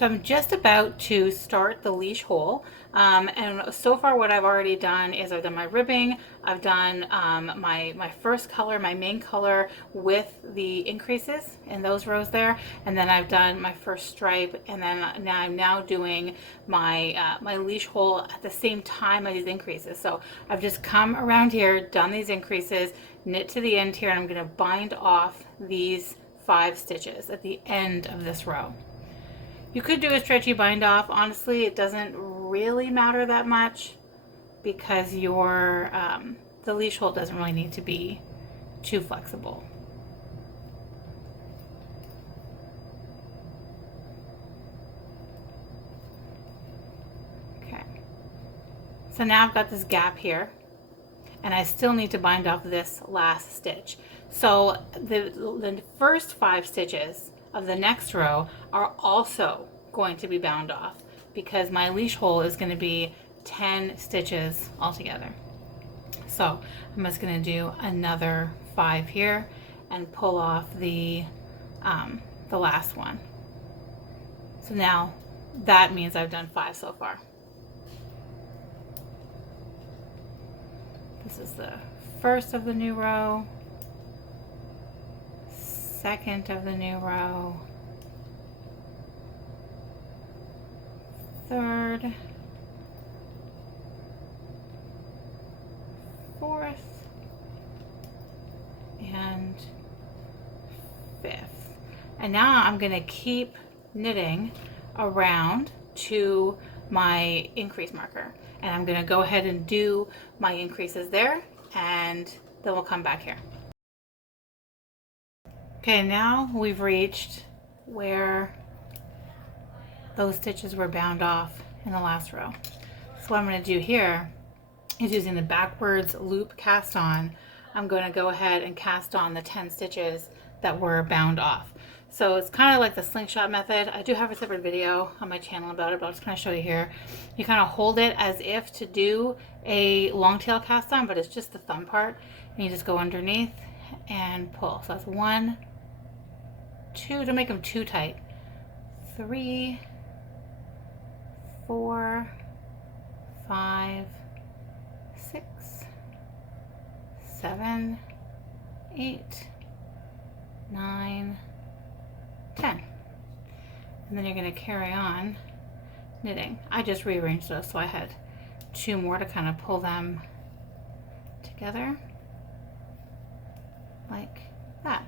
So I'm just about to start the leash hole. And so far what I've already done is I've done my ribbing, I've done my first color, my main color with the increases in those rows there, and then I've done my first stripe, and then I'm now doing my leash hole at the same time as these increases. So I've just come around here, done these increases, knit to the end here, and I'm going to bind off these 5 stitches at the end of this row. You could do a stretchy bind off. Honestly, it doesn't really matter that much because the leash hole doesn't really need to be too flexible. Okay. So now I've got this gap here, and I still need to bind off this last stitch. So the first 5 stitches of the next row are also going to be bound off because my leash hole is going to be 10 stitches altogether. So I'm just going to do another 5 here and pull off the last one. So now that means I've done 5 so far. This is the first of the new row, second of the new row, third, fourth, and fifth. And now I'm going to keep knitting around to my increase marker, and I'm going to go ahead and do my increases there, and then we'll come back here. Okay, now we've reached where those stitches were bound off in the last row. So what I'm going to do here is, using the backwards loop cast on, I'm going to go ahead and cast on the 10 stitches that were bound off. So it's kind of like the slingshot method. I do have a separate video on my channel about it, but I'll just kind of show you here. You kind of hold it as if to do a long tail cast on, but it's just the thumb part, and you just go underneath and pull. So that's 1, 2, don't make them too tight, 3, 4, 5, 6, 7, 8, 9, 10. And then you're going to carry on knitting. I just rearranged those, so I had 2 more to kind of pull them together like that.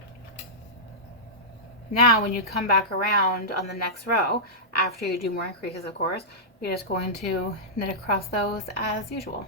Now when you come back around on the next row, after you do more increases of course, you're just going to knit across those as usual.